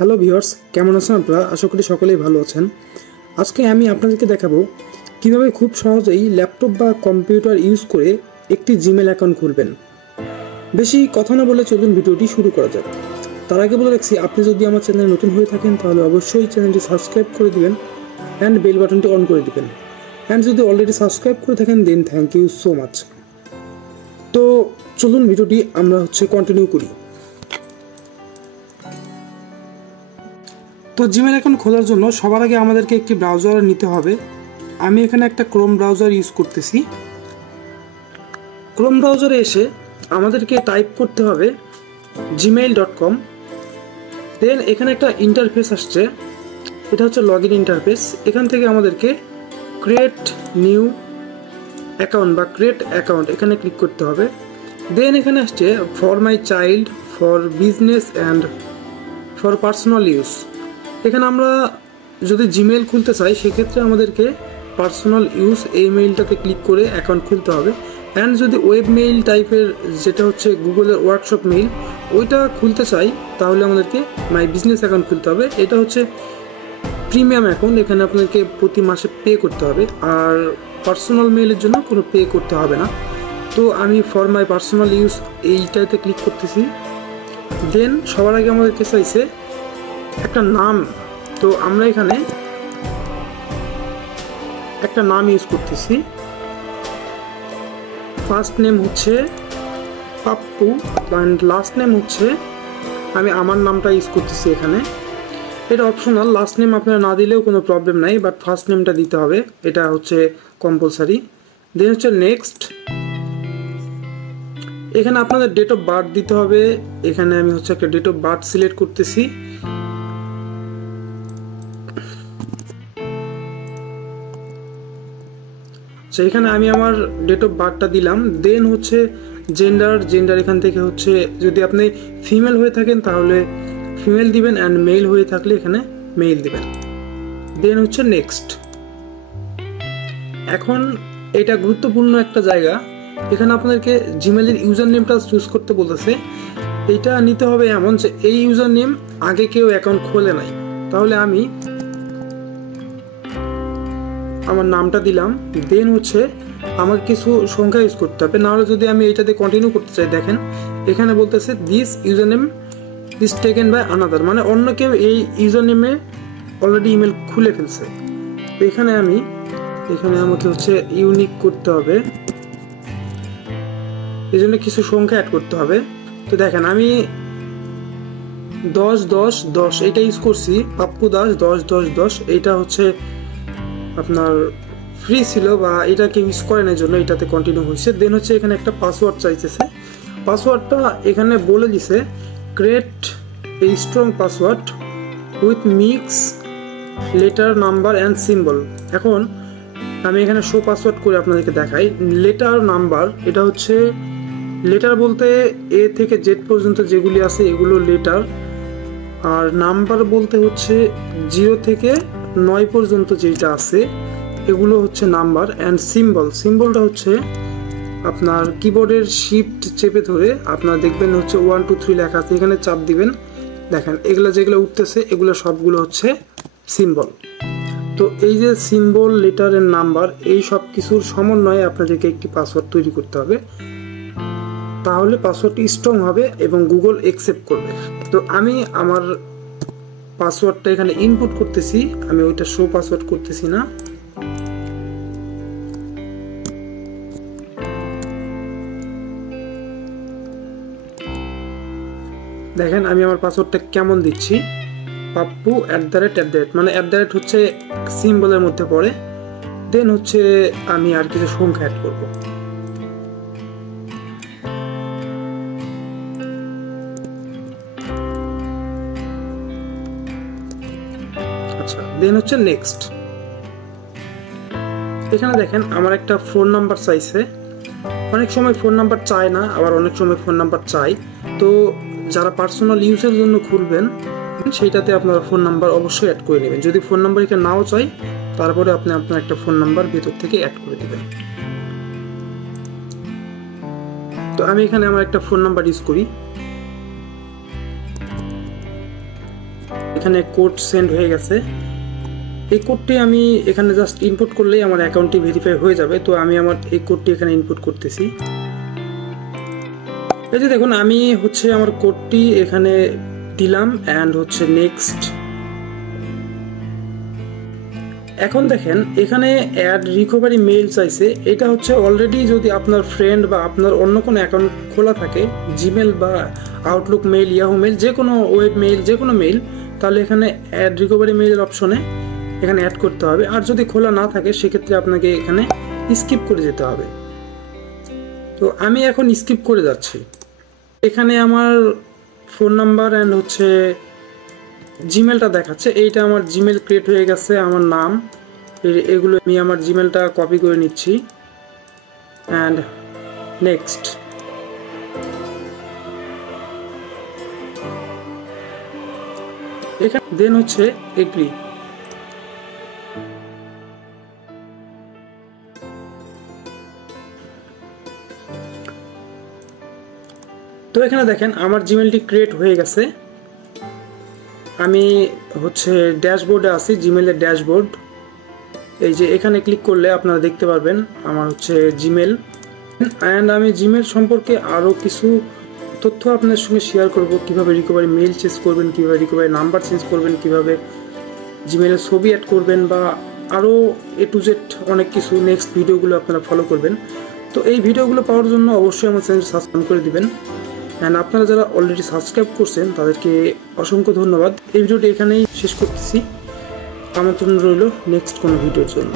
Hello viewers, কেমন আছেন আপনারা? আশা করি সকলেই ভালো আছেন। আজকে আমি আপনাদেরকে দেখাবো কিভাবে খুব সহজেই ল্যাপটপ বা কম্পিউটার ইউজ করে একটি জিমেল অ্যাকাউন্ট খুলবেন। বেশি কথা না বলে চলুন ভিডিওটি শুরু করা যাক। তার আগে বলে রাখছি, আপনি যদি আমার চ্যানেলে নতুন হয়ে থাকেন তাহলে অবশ্যই চ্যানেলটি সাবস্ক্রাইব করে দিবেন অ্যান্ড বেল বাটনটি অন করে দিবেন। অ্যান্ড যদি অলরেডি সাবস্ক্রাইব করে থাকেন দেন থ্যাংক ইউ সো মাচ। তো চলুন ভিডিওটি আমরা কন্টিনিউ করি। তো জিমেল অ্যাকাউন্ট খোলার জন্য সবার আগে আমাদেরকে একটি ব্রাউজার নিতে হবে। আমি এখানে একটা ক্রোম ব্রাউজার ইউজ করতেছি। ক্রোম ব্রাউজারে এসে আমাদেরকে টাইপ করতে হবে gmail.com। দেন এখানে একটা ইন্টারফেস আসছে, এটা হচ্ছে লগ ইন ইন্টারফেস। এখান থেকে আমাদেরকে ক্রিয়েট নিউ অ্যাকাউন্ট বা ক্রিয়েট অ্যাকাউন্ট এখানে ক্লিক করতে হবে। দেন এখানে আসছে for my child, for business and for personal use. এখানে আমরা যদি জিমেল খুলতে চাই সেক্ষেত্রে আমাদেরকে পার্সোনাল ইউজ এই মেইলটাতে ক্লিক করে অ্যাকাউন্ট খুলতে হবে। অ্যান্ড যদি ওয়েব মেইল টাইপের, যেটা হচ্ছে গুগলের ওয়ার্কশপ মেইল, ওইটা খুলতে চাই তাহলে আমাদেরকে মাই বিজনেস অ্যাকাউন্ট খুলতে হবে। এটা হচ্ছে প্রিমিয়াম অ্যাকাউন্ট, এখানে আপনাদেরকে প্রতি মাসে পে করতে হবে। আর পার্সোনাল মেইলের জন্য কোনো পে করতে হবে না। তো আমি ফর মাই পার্সোনাল ইউজ এইটাতে ক্লিক করতেছি। দেন সবার আগে আমাদেরকে চাইছে একটা নাম। তো আমরা এখানে একটা নাম ইউজ করতেছি। ফার্স্ট নেম হচ্ছে পাপ্পু অ্যান্ড লাস্ট নেম হচ্ছে, আমি আমার নামটা ইউজ করতেছি এখানে। এটা অপশনাল, লাস্ট নেম আপনারা না দিলেও কোনো প্রবলেম নাই, বাট ফার্স্ট নেমটা দিতে হবে, এটা হচ্ছে কম্পালসারি। দেন হচ্ছে নেক্সট। এখানে আপনাদের ডেট অফ বার্থ দিতে হবে। এখানে আমি একটা ডেট অফ বার্থ সিলেক্ট করতেছি। এখানে আমি আমার ডেট অফ বার্থটা দিলাম। দেন জেন্ডার এখান থেকে যদি আপনি ফিমেল হয়ে থাকেন তাহলে ফিমেল দিবেন, অ্যান্ড মেল হয়ে থাকলে এখানে মেল দিবেন। Then next. এখন এটা গুরুত্বপূর্ণ একটা জায়গা, এখানে আপনাদেরকে জিমেলের ইউজার নেমটা চুজ করতে বলতেছে। এটা নিতে হবে এমন যে এই ইউজার নেম আগে কেউ অ্যাকাউন্ট খোলে নাই। তাহলে আমি আমার নামটা দিলাম। দেন আমাকে কিছু সংখ্যা ইউজ করতে হবে, নাহলে যদি আমি এইটাতে কন্টিনিউ করতে চাই, দেখেন এখানে বলতেছে this user name is taken by another, মানে অন্য কেউ এই ইউজার নেমে অলরেডি ইমেল খুলে ফেলছে। তো এখানে আমাকে ইউনিক করতে হবে, এই জন্য কিছু সংখ্যা অ্যাড করতে হবে। তো দেখেন আমি 10-10-10 এটা ইউজ করছি, পাপ্পু দাস 10-10-10। এইটা আপনার ফ্রি ছিল বা এটা কেউ ইউজ করে না, জন্য এটাতে কন্টিনিউ হয়েছে। দেন এখানে একটা পাসওয়ার্ড চাইতেছে। পাসওয়ার্ডটা এখানে বলে দিছে create a strong password with mix letter, number and symbol. এখন আমি এখানে শো পাসওয়ার্ড করে আপনাদেরকে দেখাই। লেটার, নাম্বার, এটা লেটার বলতে এ থেকে জেড পর্যন্ত যেগুলি আছে এগুলো লেটার। আর নাম্বার বলতে 0 থেকে 9 পর্যন্ত যেটা আছে এগুলো নাম্বার। অ্যান্ড সিম্বলটা আপনার কিবোর্ডের শিফট চেপে ধরে আপনার দেখবেন 1 2 3 লেখা আছে, এখানে চাপ দিবেন। দেখেন যেগুলো উঠতেছে এগুলো সবগুলো সিম্বল। তো এই যে সিম্বল, লেটার এর নাম্বার, এই সব কিছুর সমন্বয়ে আপনাদেরকে একটি পাসওয়ার্ড তৈরি করতে হবে, তাহলে পাসওয়ার্ডটি স্ট্রং হবে এবং গুগল অ্যাকসেপ্ট করবে। তো আমি আমার পাসওয়ার্ডটা এখানে ইনপুট করতেছি, আমি ওইটা শো পাসওয়ার্ড করতেছি না। দেখেন আমি আমার পাসওয়ার্ডটা কেমন দিচ্ছি, পাপ্পু @ মানে সিম্বলের মধ্যে পড়ে। দেন আমি আর কিছু সংখ্যা অ্যাড করব। আচ্ছা, দেন নেক্সট। এখানে দেখেন আমার একটা ফোন নাম্বার চাইছে। অনেক সময় ফোন নাম্বার চায় না, আবার অনেক সময় ফোন নাম্বার চাই। তো যারা পার্সোনাল ইউজের জন্য খুলবেন সেইটাতে আপনারা ফোন নাম্বার অবশ্যই অ্যাড করে নেবেন। যদি ফোন নাম্বার এখানে নাও চাই তারপরে আপনি আপনার একটা ফোন নাম্বার ভেতর থেকে অ্যাড করে দেবেন। তো আমি এখানে আমার একটা ফোন নাম্বার ইউজ করি। এখানে কোড সেন্ড হয়ে গেছে। এই কোডটি আমি এখানে জাস্ট ইনপুট করলেই আমার অ্যাকাউন্টটি ভেরিফাই হয়ে যাবে। তো আমি আমার এই কোডটি এখানে ইনপুট করতেছি। এই যে দেখুন আমি হচ্ছে আমার কোডটি এখানে দিলাম অ্যান্ড হচ্ছে নেক্সট। এখন দেখেন এখানে অ্যাড রিকভারি মেইল চাইছে। এটা হচ্ছে অলরেডি যদি আপনার ফ্রেন্ড বা আপনার অন্য কোনো অ্যাকাউন্ট খোলা থাকে, জিমেল বা আউটলুক মেইল, ইয়াহু মেইল, যে কোনো ওয়েব মেইল, যে কোনো মেইল, তাহলে এখানে অ্যাড রিকভারি মেইলের অপশনে এখানে অ্যাড করতে হবে। আর যদি খোলা না থাকে সেক্ষেত্রে আপনাকে এখানে স্কিপ করে যেতে হবে। তো আমি এখন স্কিপ করে যাচ্ছি। এখানে আমার ফোন নাম্বার অ্যান্ড হচ্ছে জিমেলটা দেখাচ্ছে। এইটা আমার জিমেল ক্রিয়েট হয়ে গেছে, আমার নাম, এগুলো আমি আমার জিমেলটা কপি করে নিচ্ছি অ্যান্ড নেক্সট। এখানে দেন হচ্ছে এগ্রি। তো এখানে দেখেন আমার জিমেলটি ক্রিয়েট হয়ে গেছে। আমি হচ্ছে ড্যাশবোর্ডে আছি, জিমেলের ড্যাশবোর্ড। এই যে এখানে ক্লিক করলে আপনারা দেখতে পারবেন আমার হচ্ছে জিমেল। অ্যান্ড আমি জিমেল সম্পর্কে আরও কিছু তথ্য আপনাদের সঙ্গে শেয়ার করব, কিভাবে রিকভারি মেইল চেঞ্জ করবেন, কিভাবে রিকভারি নাম্বার চেঞ্জ করবেন, কিভাবে জিমেলের ছবি অ্যাড করবেন, বা আরও A to Z অনেক কিছু। নেক্সট ভিডিওগুলো আপনারা ফলো করবেন। তো এই ভিডিওগুলো পাওয়ার জন্য অবশ্যই আমার চ্যানেল সাবস্ক্রাইব করে দিবেন। অ্যান্ড আপনারা যারা অলরেডি সাবস্ক্রাইব করছেন তাদেরকে অসংখ্য ধন্যবাদ। এই ভিডিওটি এখানেই শেষ করতেছি। আমন্ত্রণ রইল নেক্সট কোনো ভিডিওর জন্য।